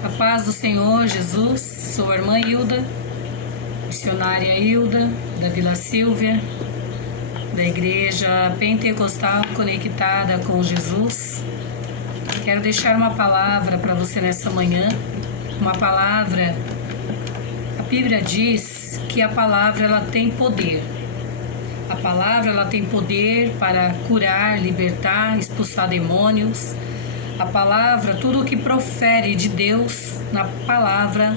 A paz do Senhor Jesus, sou a irmã Hilda, missionária Hilda, da Vila Sílvia, da Igreja Pentecostal Conectada com Jesus. Quero deixar uma palavra para você nessa manhã, uma palavra. A Bíblia diz que a palavra ela tem poder. A palavra ela tem poder para curar, libertar, expulsar demônios. A palavra, tudo o que profere de Deus na palavra,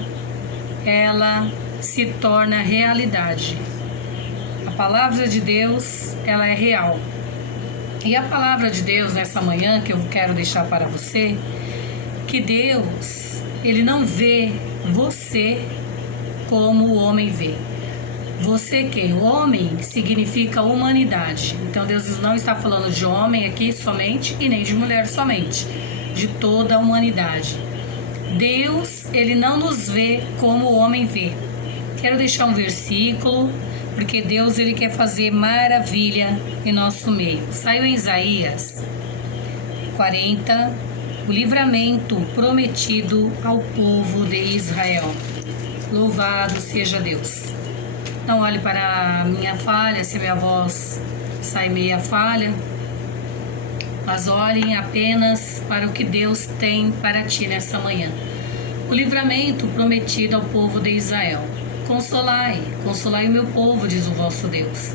ela se torna realidade. A palavra de Deus, ela é real. E a palavra de Deus nessa manhã que eu quero deixar para você, que Deus, Ele não vê você como o homem vê. Você quem? O homem significa humanidade. Então Deus não está falando de homem aqui somente e nem de mulher somente, de toda a humanidade. Deus, Ele não nos vê como o homem vê. Quero deixar um versículo, porque Deus Ele quer fazer maravilha em nosso meio. Saiu em Isaías 40, o livramento prometido ao povo de Israel. Louvado seja Deus. Não olhe para a minha falha, se a minha voz sai meia falha, mas olhem apenas para o que Deus tem para ti nessa manhã. O livramento prometido ao povo de Israel. Consolai, consolai o meu povo, diz o vosso Deus.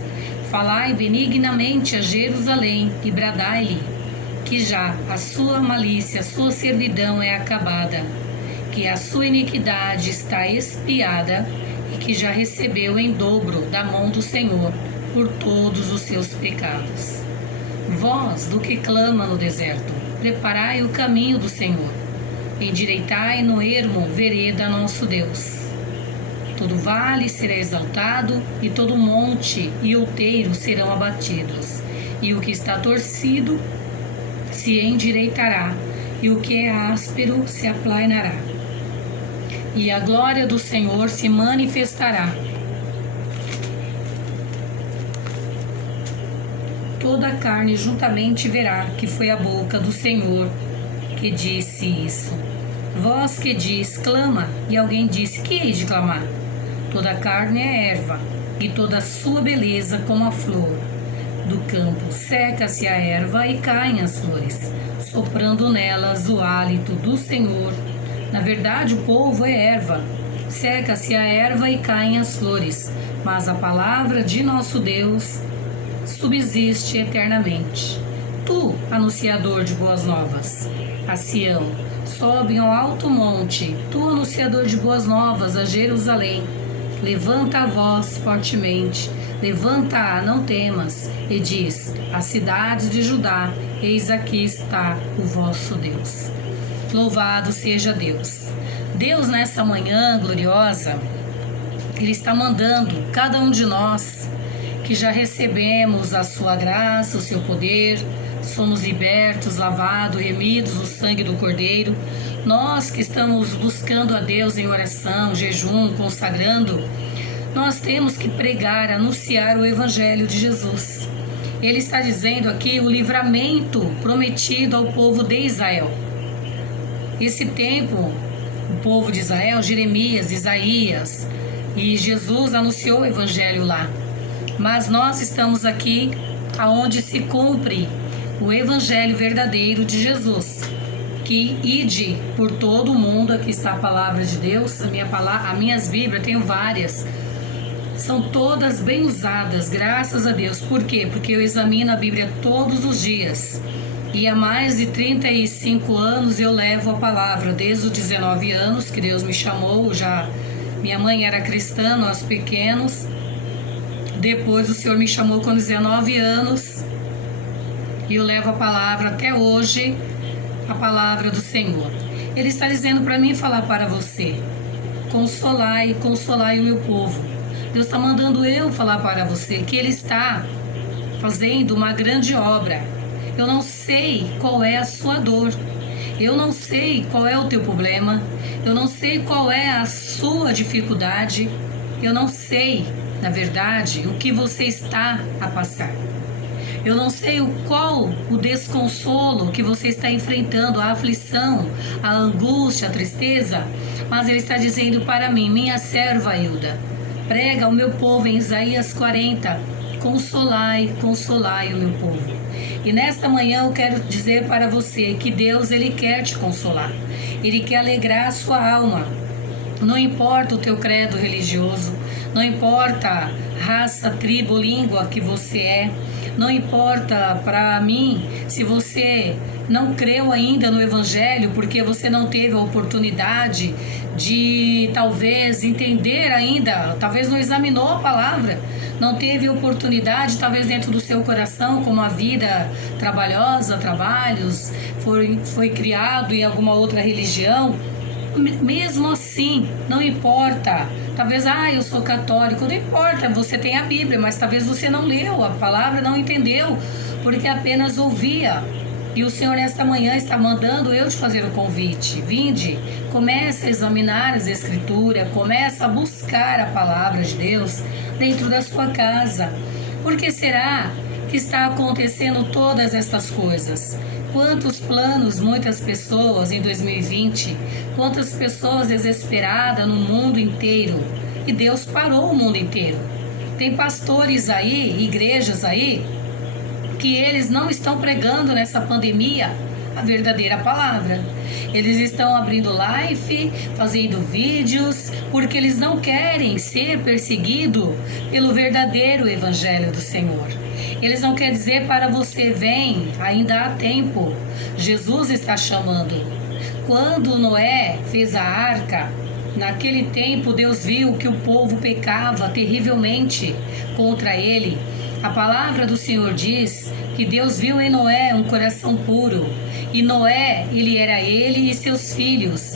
Falai benignamente a Jerusalém e bradai-lhe que já a sua malícia, a sua servidão é acabada, que a sua iniquidade está expiada e que já recebeu em dobro da mão do Senhor por todos os seus pecados. Vós, do que clama no deserto, preparai o caminho do Senhor, endireitai no ermo vereda nosso Deus. Todo vale será exaltado, e todo monte e outeiro serão abatidos, e o que está torcido se endireitará, e o que é áspero se aplainará. E a glória do Senhor se manifestará. Toda a carne juntamente verá que foi a boca do Senhor que disse isso. Vós que diz, clama, e alguém disse, que hei de clamar? Toda a carne é erva, e toda a sua beleza como a flor do campo. Seca-se a erva e caem as flores, soprando nelas o hálito do Senhor. Na verdade, o povo é erva. Seca-se a erva e caem as flores, mas a palavra de nosso Deus subsiste eternamente. Tu, anunciador de boas novas, a Sião, sobe ao alto monte. Tu, anunciador de boas novas, a Jerusalém, levanta a voz fortemente, levanta-a, não temas, e diz, a cidade de Judá, eis aqui está o vosso Deus. Louvado seja Deus. Deus nessa manhã gloriosa, Ele está mandando cada um de nós que já recebemos a sua graça, o seu poder, somos libertos, lavados, remidos no sangue do Cordeiro. Nós que estamos buscando a Deus em oração, jejum, consagrando, nós temos que pregar, anunciar o Evangelho de Jesus. Ele está dizendo aqui o livramento prometido ao povo de Israel. Esse tempo, o povo de Israel, Jeremias, Isaías, e Jesus anunciou o Evangelho lá. Mas nós estamos aqui aonde se cumpre o Evangelho verdadeiro de Jesus. Que ide por todo o mundo, aqui está a palavra de Deus, as minhas Bíblias, tenho várias, são todas bem usadas, graças a Deus. Por quê? Porque eu examino a Bíblia todos os dias, e há mais de 35 anos eu levo a palavra, desde os 19 anos que Deus me chamou, minha mãe era cristã, nós pequenos, depois o Senhor me chamou com 19 anos, e eu levo a palavra até hoje, a palavra do Senhor. Ele está dizendo para mim falar para você, consolai, consolai o meu povo. Deus está mandando eu falar para você que Ele está fazendo uma grande obra. Eu não sei qual é a sua dor, eu não sei qual é o teu problema, eu não sei qual é a sua dificuldade, eu não sei, na verdade, o que você está a passar. Eu não sei qual o desconsolo que você está enfrentando, a aflição, a angústia, a tristeza, mas ele está dizendo para mim, minha serva Hilda, prega ao meu povo em Isaías 40, consolai, consolai o meu povo. E nesta manhã eu quero dizer para você que Deus, ele quer te consolar. Ele quer alegrar a sua alma. Não importa o teu credo religioso, não importa raça, tribo, língua que você é, não importa para mim se você não creu ainda no Evangelho porque você não teve a oportunidade de talvez entender ainda, talvez não examinou a palavra, não teve oportunidade, talvez dentro do seu coração, como a vida trabalhosa, trabalhos, foi criado em alguma outra religião. Mesmo assim, não importa. Talvez, eu sou católico, não importa, você tem a Bíblia, mas talvez você não leu a palavra, não entendeu, porque apenas ouvia. E o Senhor esta manhã está mandando eu te fazer o convite. Vinde, comece a examinar as Escrituras, comece a buscar a palavra de Deus dentro da sua casa. Por que será que está acontecendo todas estas coisas? Quantos planos, muitas pessoas em 2020, quantas pessoas desesperadas no mundo inteiro, e Deus parou o mundo inteiro. Tem pastores aí, igrejas aí, que eles não estão pregando nessa pandemia a verdadeira palavra. Eles estão abrindo live, fazendo vídeos, porque eles não querem ser perseguidos pelo verdadeiro evangelho do Senhor. Eles não querem dizer para você, vem, ainda há tempo. Jesus está chamando. Quando Noé fez a arca, naquele tempo Deus viu que o povo pecava terrivelmente contra ele. A palavra do Senhor diz que Deus viu em Noé um coração puro. E Noé, ele e seus filhos.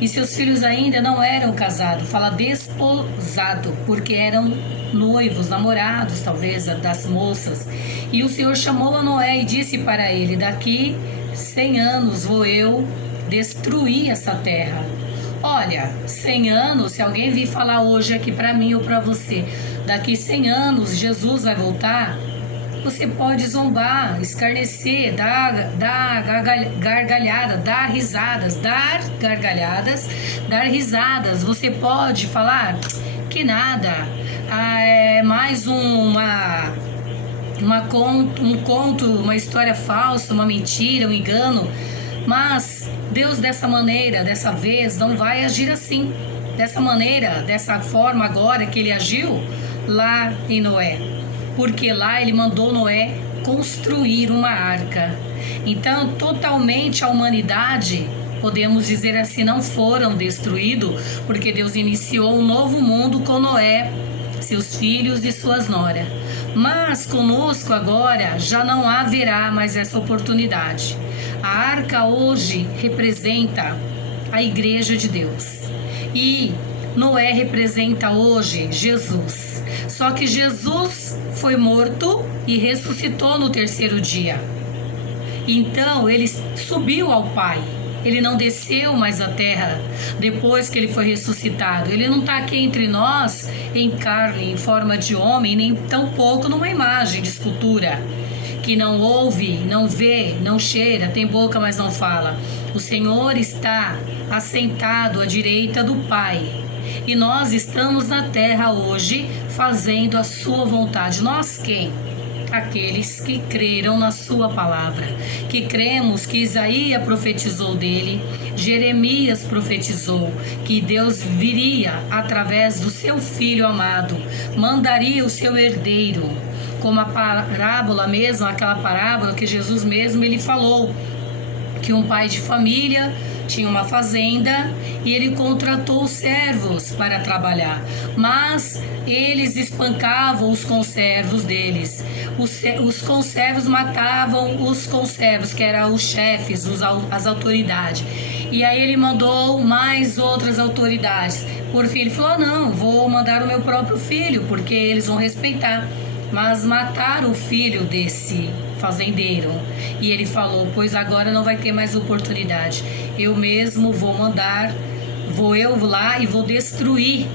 E seus filhos ainda não eram casados. Fala desposado, porque eram noivos, namorados talvez das moças. E o Senhor chamou a Noé e disse para ele, daqui 100 anos vou eu destruir essa terra. Olha, 100 anos, se alguém vir falar hoje aqui para mim ou para você, daqui 100 anos Jesus vai voltar, você pode zombar, escarnecer, dar gargalhada, dar risadas. Você pode falar que nada, é mais um conto, uma história falsa, uma mentira, um engano. Mas Deus dessa maneira, dessa vez, não vai agir assim. Dessa maneira, dessa forma agora que ele agiu lá em Noé. Porque lá ele mandou Noé construir uma arca. Então, totalmente a humanidade, podemos dizer assim, não foram destruídos, porque Deus iniciou um novo mundo com Noé, seus filhos e suas noras. Mas conosco agora já não haverá mais essa oportunidade. A arca hoje representa a igreja de Deus. E Noé representa hoje Jesus. Só que Jesus foi morto e ressuscitou no terceiro dia. Então ele subiu ao Pai. Ele não desceu mais à terra depois que ele foi ressuscitado. Ele não está aqui entre nós em carne, em forma de homem, nem tampouco numa imagem de escultura. Que não ouve, não vê, não cheira, tem boca, mas não fala. O Senhor está assentado à direita do Pai. E nós estamos na terra hoje fazendo a sua vontade. Nós quem? Aqueles que creram na sua palavra, que cremos que Isaías profetizou dele, Jeremias profetizou que Deus viria através do seu filho amado, mandaria o seu herdeiro, como a parábola mesmo, aquela parábola que Jesus mesmo ele falou, que um pai de família tinha uma fazenda e ele contratou servos para trabalhar, mas eles espancavam os conservos deles. Os conservos matavam os conservos, que eram os chefes, as autoridades. E aí ele mandou mais outras autoridades. Por fim ele falou, não, vou mandar o meu próprio filho, porque eles vão respeitar. Mas mataram o filho desse fazendeiro. E ele falou, pois agora não vai ter mais oportunidade. Eu mesmo vou eu lá e vou destruir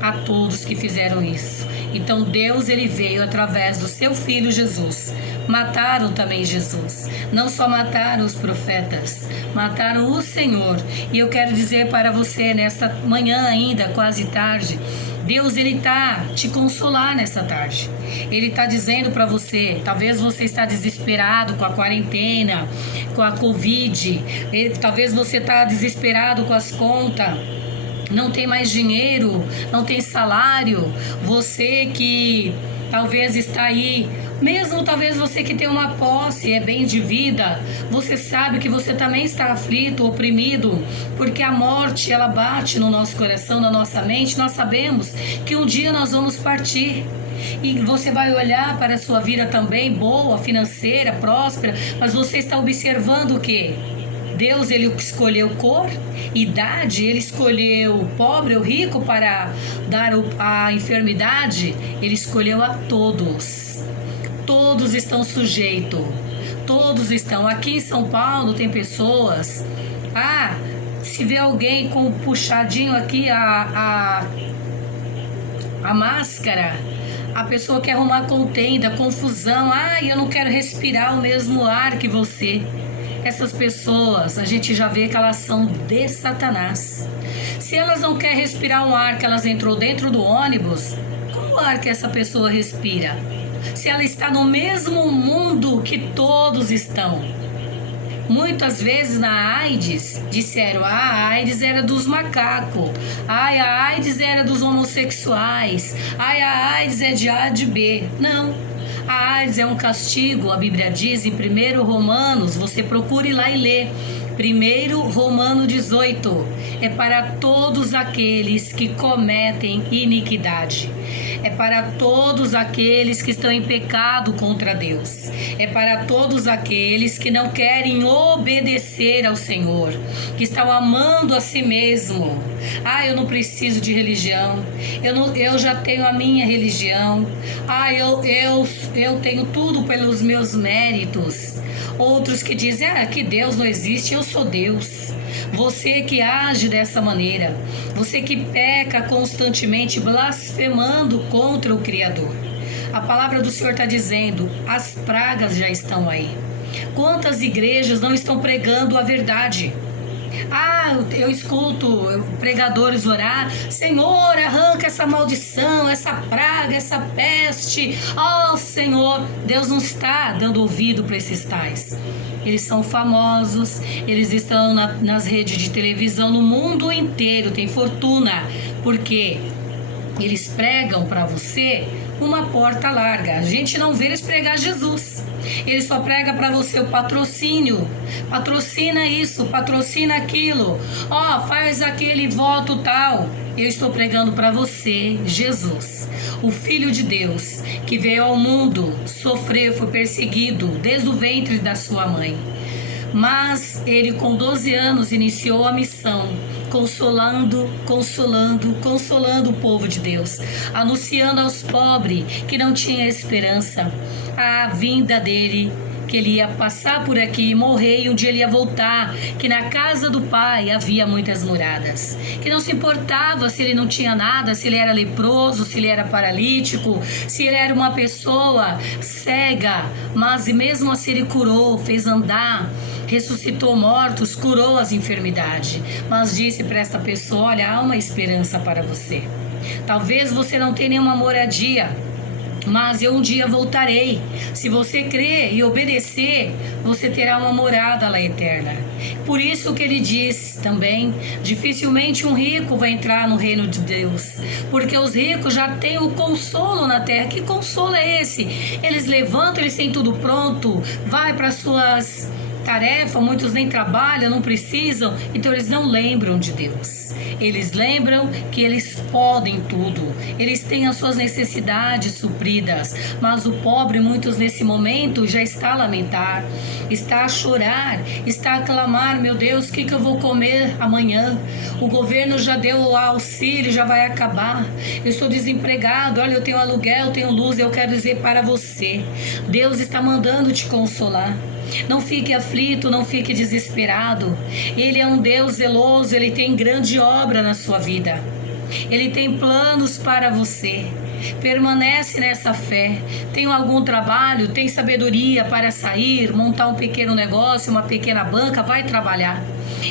a todos que fizeram isso. Então Deus, ele veio através do seu filho Jesus. Mataram também Jesus. Não só mataram os profetas, mataram o Senhor. E eu quero dizer para você nesta manhã ainda, quase tarde, Deus, ele tá te consolar nessa tarde. Ele tá dizendo para você, talvez você está desesperado com a quarentena, com a Covid, talvez você tá desesperado com as contas, não tem mais dinheiro, não tem salário, você que talvez está aí, mesmo talvez você que tem uma posse, é bem de vida, você sabe que você também está aflito, oprimido, porque a morte, ela bate no nosso coração, na nossa mente. Nós sabemos que um dia nós vamos partir. E você vai olhar para a sua vida também, boa, financeira, próspera, mas você está observando o quê? Deus, ele escolheu cor, idade, ele escolheu o pobre, o rico para dar a enfermidade, ele escolheu a todos. Todos estão sujeitos, todos estão. Aqui em São Paulo tem pessoas, se vê alguém com puxadinho aqui a máscara, a pessoa quer arrumar contenda, confusão, eu não quero respirar o mesmo ar que você. Essas pessoas, a gente já vê que elas são de Satanás. Se elas não querem respirar um ar que elas entrou dentro do ônibus, qual ar que essa pessoa respira? Se ela está no mesmo mundo que todos estão. Muitas vezes na AIDS, disseram, a AIDS era dos macacos, a AIDS era dos homossexuais, a AIDS é de A de B. Não. A AIDS é um castigo, a Bíblia diz em 1 Romanos, você procure lá e lê. 1 Romano 18, é para todos aqueles que cometem iniquidade. É para todos aqueles que estão em pecado contra Deus. É para todos aqueles que não querem obedecer ao Senhor, que estão amando a si mesmo. Eu não preciso de religião. Eu já tenho a minha religião. Eu tenho tudo pelos meus méritos. Outros que dizem, que Deus não existe, eu sou Deus. Você que age dessa maneira, você que peca constantemente blasfemando contra o Criador. A palavra do Senhor está dizendo, as pragas já estão aí. Quantas igrejas não estão pregando a verdade? Eu escuto pregadores orar, Senhor, arranca essa maldição, essa praga, essa peste. Senhor, Deus não está dando ouvido para esses tais. Eles são famosos, eles estão nas redes de televisão no mundo inteiro, tem fortuna, porque eles pregam para você uma porta larga. A gente não vê eles pregar Jesus. Ele só prega para você o patrocínio. Patrocina isso, patrocina aquilo. Faz aquele voto tal. Eu estou pregando para você, Jesus, o Filho de Deus, que veio ao mundo, sofreu, foi perseguido desde o ventre da sua mãe. Mas ele com 12 anos iniciou a missão, consolando o povo de Deus, anunciando aos pobres que não tinha esperança, a vinda dele, que ele ia passar por aqui, morrer e um dia ele ia voltar, que na casa do Pai havia muitas moradas, que não se importava se ele não tinha nada, se ele era leproso, se ele era paralítico, se ele era uma pessoa cega, mas mesmo assim ele curou, fez andar, ressuscitou mortos, curou as enfermidades, mas disse para essa pessoa, olha, há uma esperança para você. Talvez você não tenha nenhuma moradia, mas eu um dia voltarei. Se você crer e obedecer, você terá uma morada lá eterna. Por isso que ele diz também, dificilmente um rico vai entrar no reino de Deus, porque os ricos já têm o consolo na terra. Que consolo é esse? Eles levantam, eles têm tudo pronto, vai para suas tarefas, muitos nem trabalham, não precisam, então eles não lembram de Deus. Eles lembram que eles podem tudo, eles têm as suas necessidades supridas, mas o pobre, muitos nesse momento, já está a lamentar, está a chorar, está a clamar, meu Deus, o que eu vou comer amanhã? O governo já deu o auxílio, já vai acabar, eu estou desempregado, olha, eu tenho aluguel, eu tenho luz. Eu quero dizer para você, Deus está mandando te consolar. Não fique aflito, não fique desesperado. Ele é um Deus zeloso, Ele tem grande obra na sua vida. Ele tem planos para você. Permanece nessa fé. Tem algum trabalho? Tem sabedoria para sair, montar um pequeno negócio, uma pequena banca? Vai trabalhar.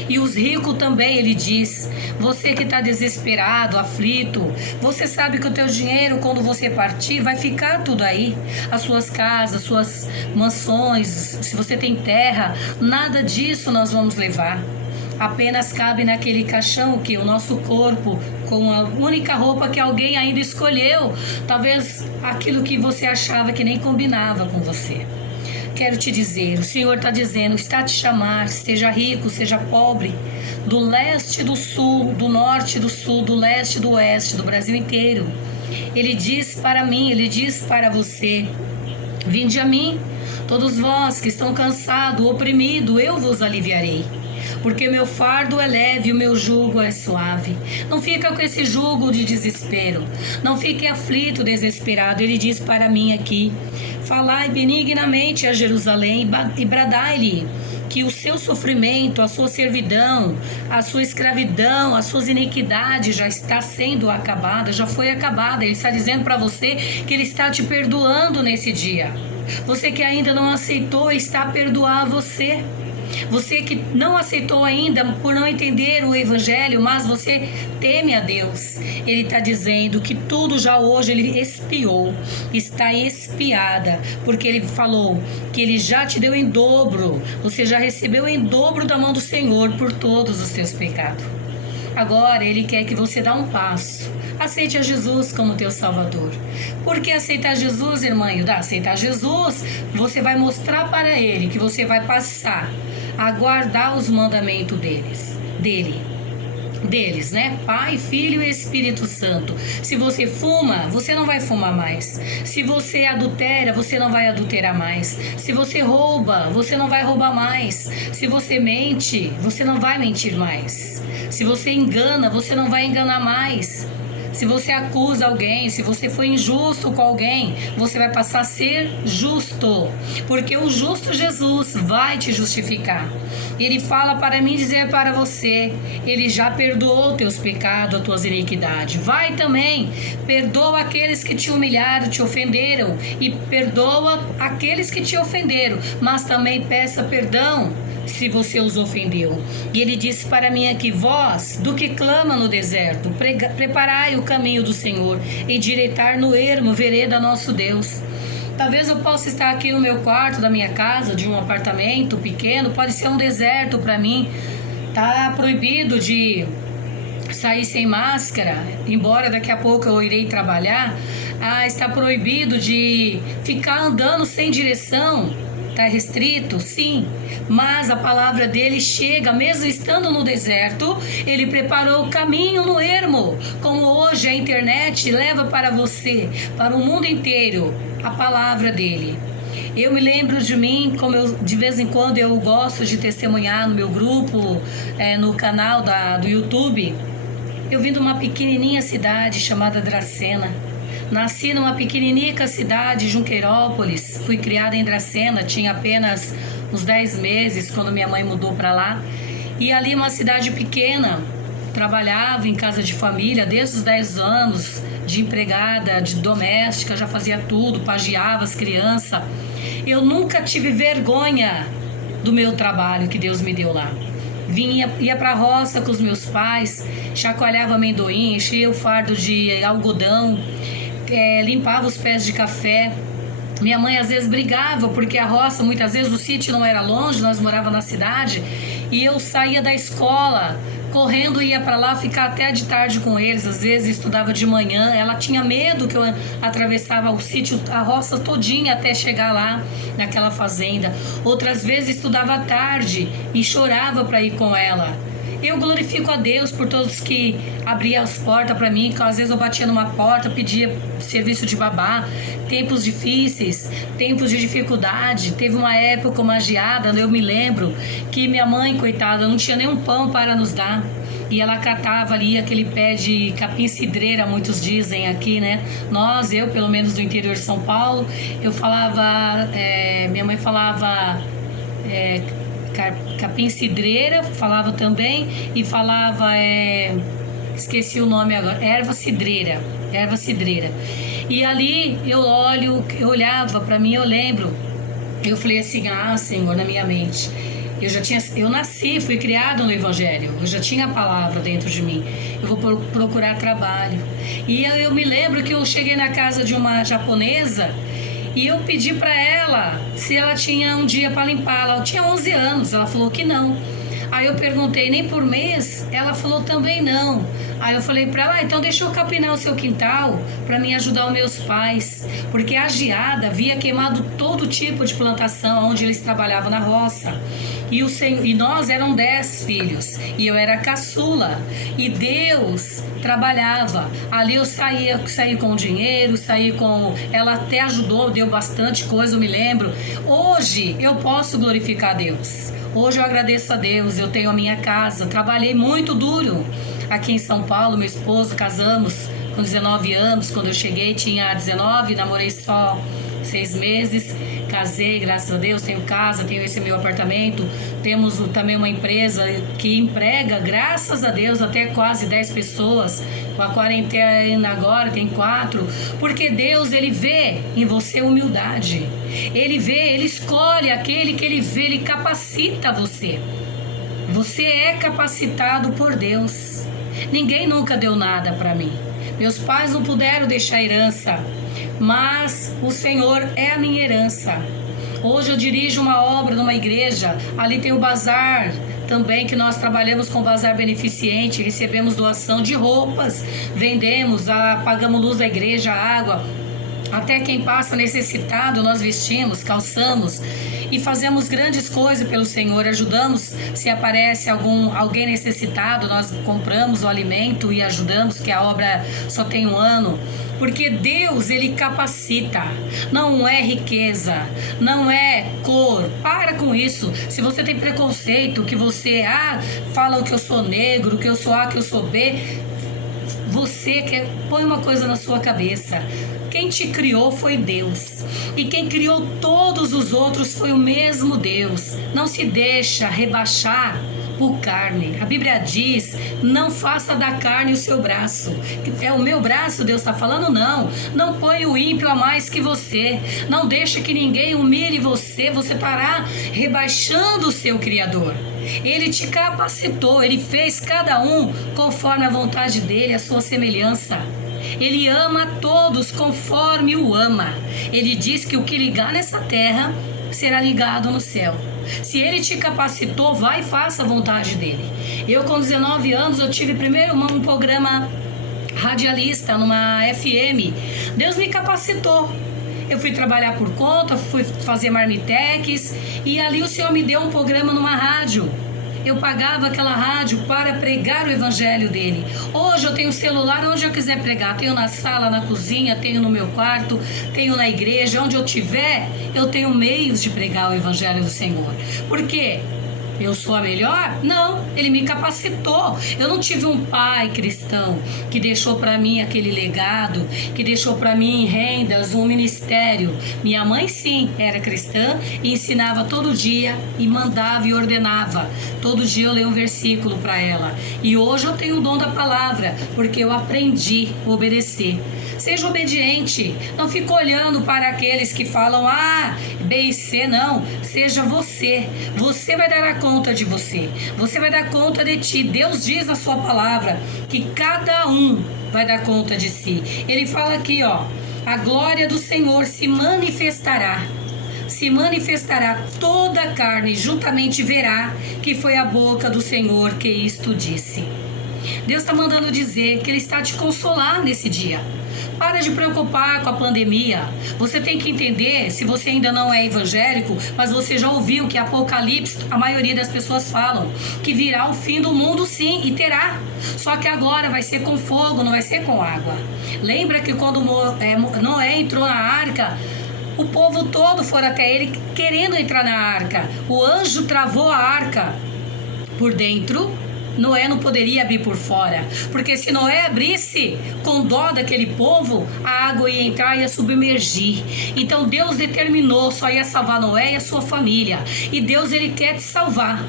E os ricos também, ele diz, você que está desesperado, aflito, você sabe que o teu dinheiro, quando você partir, vai ficar tudo aí. As suas casas, suas mansões, se você tem terra, nada disso nós vamos levar. Apenas cabe naquele caixão que o nosso corpo, com a única roupa que alguém ainda escolheu, talvez aquilo que você achava que nem combinava com você. Quero te dizer, o Senhor está dizendo, está a te chamar, seja rico, seja pobre, do leste, do sul, do norte, do sul, do leste, do oeste, do Brasil inteiro. Ele diz para mim, ele diz para você, vinde a mim, todos vós que estão cansados, oprimidos, eu vos aliviarei. Porque o meu fardo é leve e o meu jugo é suave. Não fica com esse jugo de desespero. Não fique aflito, desesperado. Ele diz para mim aqui, falai benignamente a Jerusalém e bradai-lhe que o seu sofrimento, a sua servidão, a sua escravidão, as suas iniquidades já está sendo acabada, já foi acabada. Ele está dizendo para você que ele está te perdoando nesse dia. Você que ainda não aceitou, está a perdoar você. Você que não aceitou ainda por não entender o Evangelho, mas você teme a Deus. Ele está dizendo que tudo já hoje ele expiou, está expiada, porque ele falou que ele já te deu em dobro, você já recebeu em dobro da mão do Senhor por todos os seus pecados. Agora ele quer que você dê um passo. Aceite a Jesus como teu Salvador. Por que aceitar Jesus, irmã Hilda? Aceitar Jesus, você vai mostrar para ele que você vai passar a guardar os mandamentos deles, né? Pai, Filho e Espírito Santo. Se você fuma, você não vai fumar mais. Se você adultera, você não vai adulterar mais. Se você rouba, você não vai roubar mais. Se você mente, você não vai mentir mais. Se você engana, você não vai enganar mais. Se você acusa alguém, se você foi injusto com alguém, você vai passar a ser justo, porque o justo Jesus vai te justificar. Ele fala para mim dizer para você, ele já perdoou teus pecados, as tuas iniquidades. Vai também, perdoa aqueles que te humilharam, te ofenderam, e perdoa aqueles que te ofenderam, mas também peça perdão se você os ofendeu. E ele disse para mim aqui, vós, do que clama no deserto, preparai o caminho do Senhor, endireitar no ermo vereda nosso Deus. Talvez eu possa estar aqui no meu quarto da minha casa, de um apartamento pequeno, pode ser um deserto para mim, tá proibido de sair sem máscara, embora daqui a pouco eu irei trabalhar, está proibido de ficar andando sem direção. Está restrito? Sim, mas a palavra dele chega, mesmo estando no deserto, ele preparou o caminho no ermo, como hoje a internet leva para você, para o mundo inteiro, a palavra dele. Eu me lembro de mim, como de vez em quando eu gosto de testemunhar no meu grupo, no canal do YouTube, eu vim de uma pequenininha cidade chamada Dracena. Nasci numa pequeninica cidade, Junqueirópolis, fui criada em Dracena, tinha apenas uns 10 meses quando minha mãe mudou para lá. E ali uma cidade pequena, trabalhava em casa de família desde os 10 anos, de empregada, de doméstica, já fazia tudo, pagiava as crianças. Eu nunca tive vergonha do meu trabalho que Deus me deu lá. Ia para a roça com os meus pais, chacoalhava amendoim, enchia o fardo de algodão, limpava os pés de café. Minha mãe às vezes brigava porque a roça, muitas vezes o sítio não era longe, nós morávamos na cidade, e eu saía da escola correndo, ia para lá ficar até de tarde com eles, às vezes estudava de manhã. Ela tinha medo que eu atravessava o sítio, a roça todinha até chegar lá naquela fazenda. Outras vezes estudava à tarde e chorava para ir com ela. Eu glorifico a Deus por todos que abriam as portas para mim, que às vezes eu batia numa porta, pedia serviço de babá, tempos difíceis, tempos de dificuldade. Teve uma época, uma geada, eu me lembro que minha mãe, coitada, não tinha nenhum pão para nos dar. E ela catava ali aquele pé de capim-cidreira, muitos dizem aqui, né? Eu pelo menos do interior de São Paulo, eu falava, minha mãe falava... capim-cidreira, falava também, e falava esqueci o nome agora, erva cidreira. E ali eu olhava para mim, eu lembro, eu falei assim: ah, Senhor, na minha mente, eu nasci, fui criada no Evangelho, eu já tinha a palavra dentro de mim, eu vou procurar trabalho. E eu me lembro que eu cheguei na casa de uma japonesa e eu pedi para ela se ela tinha um dia para limpar. Ela tinha 11 anos, ela falou que não. Aí eu perguntei: nem por mês? Ela falou também não. Aí eu falei para ela: então deixa eu capinar o seu quintal para me ajudar os meus pais, porque a geada havia queimado todo tipo de plantação onde eles trabalhavam na roça. E nós eram 10 filhos e eu era caçula, e Deus trabalhava ali. Eu saí com dinheiro, ela até ajudou, deu bastante coisa, eu me lembro. Hoje eu posso glorificar a Deus, hoje eu agradeço a Deus, eu tenho a minha casa. Trabalhei muito duro aqui em São Paulo, meu esposo, casamos com 19 anos, quando eu cheguei tinha 19, namorei só 6 meses, casei, graças a Deus, tenho casa, tenho esse meu apartamento, temos também uma empresa que emprega, graças a Deus, até quase 10 pessoas, com a quarentena agora tem 4, porque Deus, Ele vê em você humildade, Ele escolhe aquele que Ele vê, Ele capacita você. Você é capacitado por Deus. Ninguém nunca deu nada para mim. Meus pais não puderam deixar herança, mas o Senhor é a minha herança. Hoje eu dirijo uma obra numa igreja, ali tem o bazar também, que nós trabalhamos com bazar beneficente, recebemos doação de roupas, vendemos, pagamos luz da igreja, água, até quem passa necessitado nós vestimos, calçamos e fazemos grandes coisas pelo Senhor. Ajudamos, se aparece alguém necessitado, nós compramos o alimento e ajudamos, que a obra só tem 1 ano. Porque Deus, Ele capacita, não é riqueza, não é cor. Para com isso. Se você tem preconceito, que você falam que eu sou negro, que eu sou A, que eu sou B, põe uma coisa na sua cabeça: quem te criou foi Deus, e quem criou todos os outros foi o mesmo Deus. Não se deixa rebaixar por carne. A Bíblia diz: não faça da carne o seu braço. É o meu braço, Deus está falando? Não põe o ímpio a mais que você, não deixa que ninguém humilhe você. Você estará rebaixando o seu Criador. Ele te capacitou, Ele fez cada um conforme a vontade dEle, a sua semelhança. Ele ama a todos conforme o ama. Ele diz que o que ligar nessa terra será ligado no céu. Se Ele te capacitou, vai e faça a vontade dEle. Eu, com 19 anos, eu tive primeiro um programa radialista numa FM. Deus me capacitou. Eu fui trabalhar por conta, fui fazer marmitex, e ali o Senhor me deu um programa numa rádio. Eu pagava aquela rádio para pregar o evangelho dele. Hoje eu tenho celular onde eu quiser pregar. Tenho na sala, na cozinha, tenho no meu quarto, tenho na igreja. Onde eu tiver, eu tenho meios de pregar o evangelho do Senhor. Por quê? Eu sou a melhor? Não, Ele me capacitou. Eu não tive um pai cristão que deixou para mim aquele legado, que deixou para mim rendas, um ministério. Minha mãe sim era cristã e ensinava todo dia, e mandava e ordenava. Todo dia eu leio um versículo para ela. E hoje eu tenho o dom da palavra, porque eu aprendi a obedecer. Seja obediente, não fique olhando para aqueles que falam B e C, não. Seja você. Você vai dar conta de você. Você vai dar conta de ti. Deus diz na sua palavra que cada um vai dar conta de si. Ele fala aqui, a glória do Senhor se manifestará. Se manifestará toda a carne, juntamente verá que foi a boca do Senhor que isto disse. Deus está mandando dizer que Ele está te consolar nesse dia. Para de preocupar com a pandemia. Você tem que entender, se você ainda não é evangélico, mas você já ouviu que Apocalipse, a maioria das pessoas falam, que virá o fim do mundo sim, e terá. Só que agora vai ser com fogo, não vai ser com água. Lembra que quando Noé entrou na arca, o povo todo foi até ele querendo entrar na arca. O anjo travou a arca por dentro Noé não poderia abrir por fora, porque se Noé abrisse com dó daquele povo, a água ia entrar e ia submergir. Então Deus determinou, só ia salvar Noé e a sua família. E Deus, Ele quer te salvar.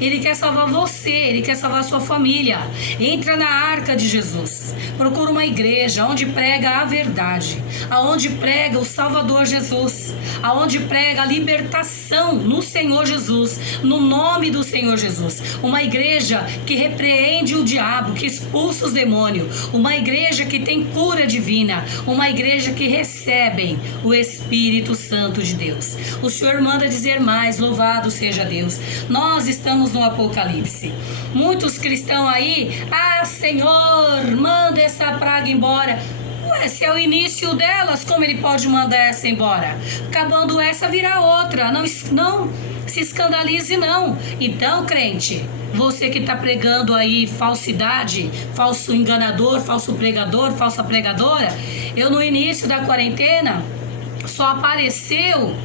Ele quer salvar você, Ele quer salvar a sua família. Entra na arca de Jesus. Procura uma igreja onde prega a verdade, aonde prega o Salvador Jesus, aonde prega a libertação no Senhor Jesus, no nome do Senhor Jesus. Uma igreja que repreende o diabo, que expulsa os demônios. Uma igreja que tem cura divina. Uma igreja que recebe o Espírito Santo de Deus. O Senhor manda dizer mais, louvado seja Deus. Nós estamos no Apocalipse. Muitos cristãos aí, Senhor, manda essa praga embora. Ué, se é o início delas, como Ele pode mandar essa embora? Acabando essa, virá outra. Não se escandalize, não. Então, crente, você que está pregando aí falsidade, falso enganador, falso pregador, falsa pregadora, eu no início da quarentena só apareceu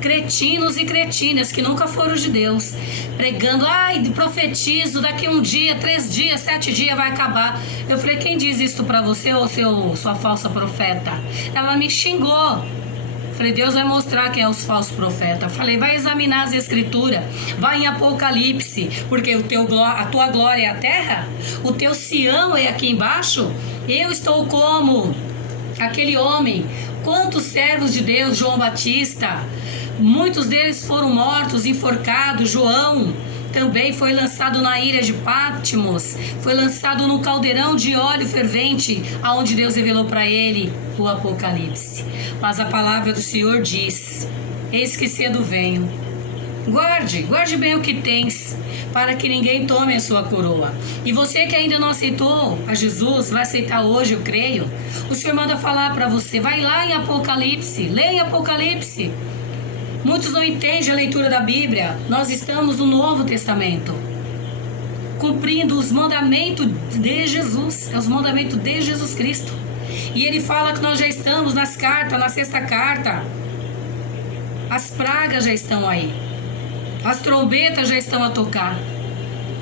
cretinos e cretinas que nunca foram de Deus, pregando, profetizo, daqui 1 dia, 3 dias, 7 dias vai acabar. Eu falei, quem diz isso pra você, ou sua falsa profeta? Ela me xingou. Falei, Deus vai mostrar quem é os falsos profetas. Falei, vai examinar as escrituras, vai em Apocalipse, porque a tua glória é a terra, o teu Sião é aqui embaixo. Eu estou como aquele homem. Quantos servos de Deus, João Batista, muitos deles foram mortos, enforcados. João também foi lançado na ilha de Patmos, foi lançado no caldeirão de óleo fervente, aonde Deus revelou para ele o Apocalipse. Mas a palavra do Senhor diz, eis que cedo venho. Guarde bem o que tens, para que ninguém tome a sua coroa. E você que ainda não aceitou a Jesus, vai aceitar hoje, eu creio. O Senhor manda falar para você, vai lá em Apocalipse, leia Apocalipse. Muitos não entendem a leitura da Bíblia. Nós estamos no Novo Testamento, cumprindo os mandamentos de Jesus, os mandamentos de Jesus Cristo. E Ele fala que nós já estamos nas cartas, na 6ª carta. As pragas já estão aí. As trombetas já estão a tocar.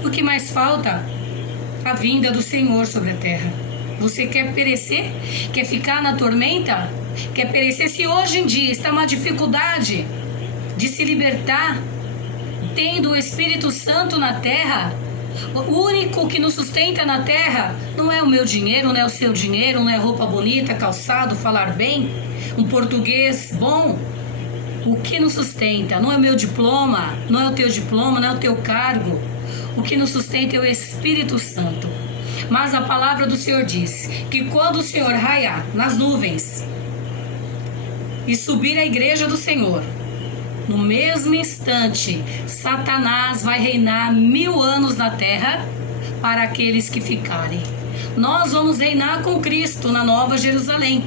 O que mais falta? A vinda do Senhor sobre a terra. Você quer perecer? Quer ficar na tormenta? Quer perecer? Se hoje em dia está uma dificuldade de se libertar, tendo o Espírito Santo na terra, o único que nos sustenta na terra não é o meu dinheiro, não é o seu dinheiro, não é roupa bonita, calçado, falar bem, um português bom. O que nos sustenta não é o meu diploma, não é o teu diploma, não é o teu cargo. O que nos sustenta é o Espírito Santo. Mas a palavra do Senhor diz que quando o Senhor raiar nas nuvens e subir a igreja do Senhor, no mesmo instante, Satanás vai reinar 1000 anos na terra para aqueles que ficarem. Nós vamos reinar com Cristo na Nova Jerusalém,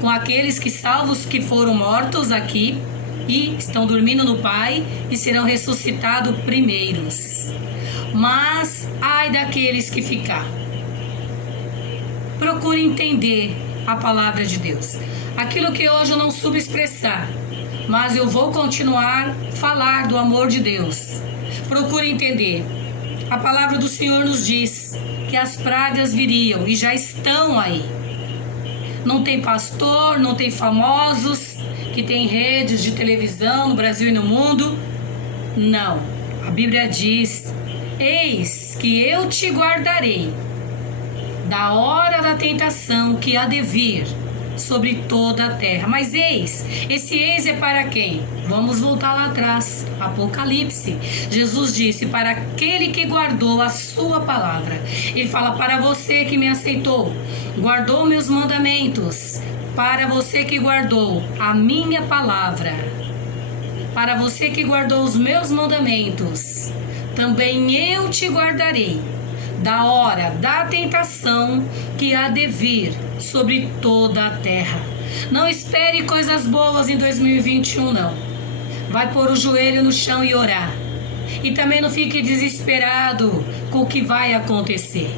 com aqueles que salvos que foram mortos aqui e estão dormindo no Pai e serão ressuscitados primeiros. Mas ai daqueles que ficar. Procure entender a palavra de Deus. Aquilo que hoje eu não soube expressar, mas eu vou continuar a falar do amor de Deus. Procure entender. A palavra do Senhor nos diz que as pragas viriam e já estão aí. Não tem pastor, não tem famosos que tem redes de televisão no Brasil e no mundo. Não. A Bíblia diz, eis que eu te guardarei da hora da tentação que há de vir sobre toda a terra. Mas esse eis é para quem? Vamos voltar lá atrás, Apocalipse. Jesus disse, para aquele que guardou a sua palavra. Ele fala, para você que me aceitou, guardou meus mandamentos, para você que guardou a minha palavra, para você que guardou os meus mandamentos, também eu te guardarei da hora da tentação que há de vir sobre toda a terra. Não espere coisas boas em 2021, não. Vai pôr o joelho no chão e orar. E também não fique desesperado com o que vai acontecer.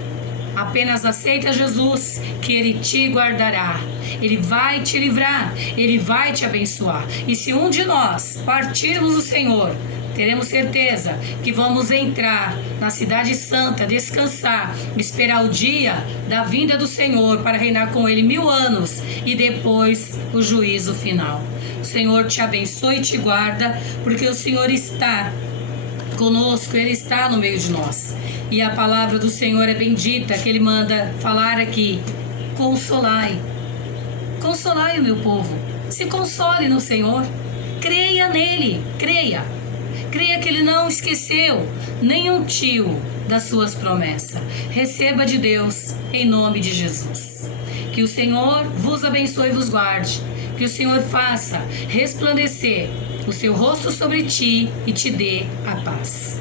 Apenas aceita Jesus, que Ele te guardará. Ele vai te livrar, Ele vai te abençoar. E se um de nós partirmos do Senhor, teremos certeza que vamos entrar na cidade santa, descansar, esperar o dia da vinda do Senhor para reinar com Ele 1000 anos e depois o juízo final. O Senhor te abençoe e te guarda, porque o Senhor está conosco, Ele está no meio de nós. E a palavra do Senhor é bendita, que Ele manda falar aqui: consolai. Consolai o meu povo. Se console no Senhor. Creia nele. Creia. Creia que Ele não esqueceu nenhum tio das suas promessas. Receba de Deus em nome de Jesus. Que o Senhor vos abençoe e vos guarde. Que o Senhor faça resplandecer o seu rosto sobre ti e te dê a paz.